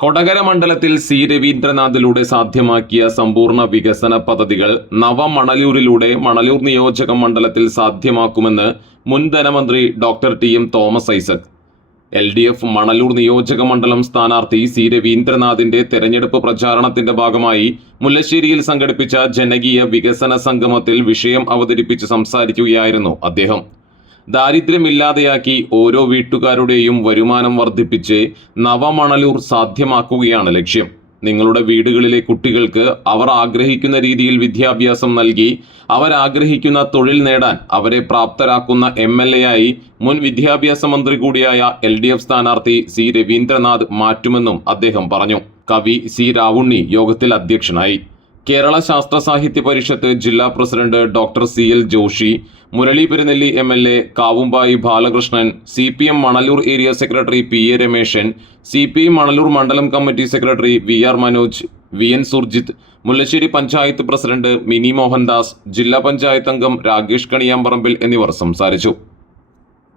കൊടകര മണ്ഡലത്തിൽ സി രവീന്ദ്രനാഥിലൂടെ സാധ്യമാക്കിയ സമ്പൂർണ്ണ വികസന പദ്ധതികൾ നവമണലൂരിലൂടെ മണലൂർ നിയോജക മണ്ഡലത്തിൽ സാധ്യമാക്കുമെന്ന് മുൻ ധനമന്ത്രി doctor TM. Thomas Isaac. LDF Manalur നിയോജക മണ്ഡലം സ്ഥാനാർത്ഥി സി രവീന്ദ്രനാഥിന്റെ തെരഞ്ഞെടുപ്പ് പ്രചാരണത്തിന്റെ ഭാഗമായി മുല്ലശ്ശേരിയിൽ സംഘടിപ്പിച്ച ജനകീയ വികസന സംഗമത്തിൽ വിഷയം അവതരിപ്പിച്ച് സംസാരിക്കുകയായിരുന്നു അദ്ദേഹം. ദാരിദ്ര്യമില്ലാതെയാക്കി ഓരോ വീട്ടുകാരുടെയും വരുമാനം വർദ്ധിപ്പിച്ച് നവമണലൂർ സാധ്യമാക്കുകയാണ് ലക്ഷ്യം. നിങ്ങളുടെ വീടുകളിലെ കുട്ടികൾക്ക് അവർ ആഗ്രഹിക്കുന്ന രീതിയിൽ വിദ്യാഭ്യാസം നൽകി അവരാഗ്രഹിക്കുന്ന തൊഴിൽ നേടാൻ അവരെ പ്രാപ്തരാക്കുന്ന MLA ആയി മുൻ വിദ്യാഭ്യാസ മന്ത്രി കൂടിയായ LDF സ്ഥാനാർത്ഥി സി രവീന്ദ്രനാഥ് മാറ്റുമെന്നും അദ്ദേഹം പറഞ്ഞു. കവി സി രാവുണ്ണി യോഗത്തിൽ അധ്യക്ഷനായി. കേരള ശാസ്ത്ര സാഹിത്യ പരിഷത്ത് ജില്ലാ president doctor CL Joshi, Murali Perunnelli MLA, Kavumbayi Balakrishnan, CPM Manalur area secretary PA Rameshan, CPI Manalur മണ്ഡലം committee secretary VR Manoj, VN Surjith, Mullassery panchayat president Mini Mohandas, ജില്ലാ പഞ്ചായത്ത് അംഗം രാകേഷ് കണിയാമ്പറമ്പിൽ എന്നിവർ സംസാരിച്ചു.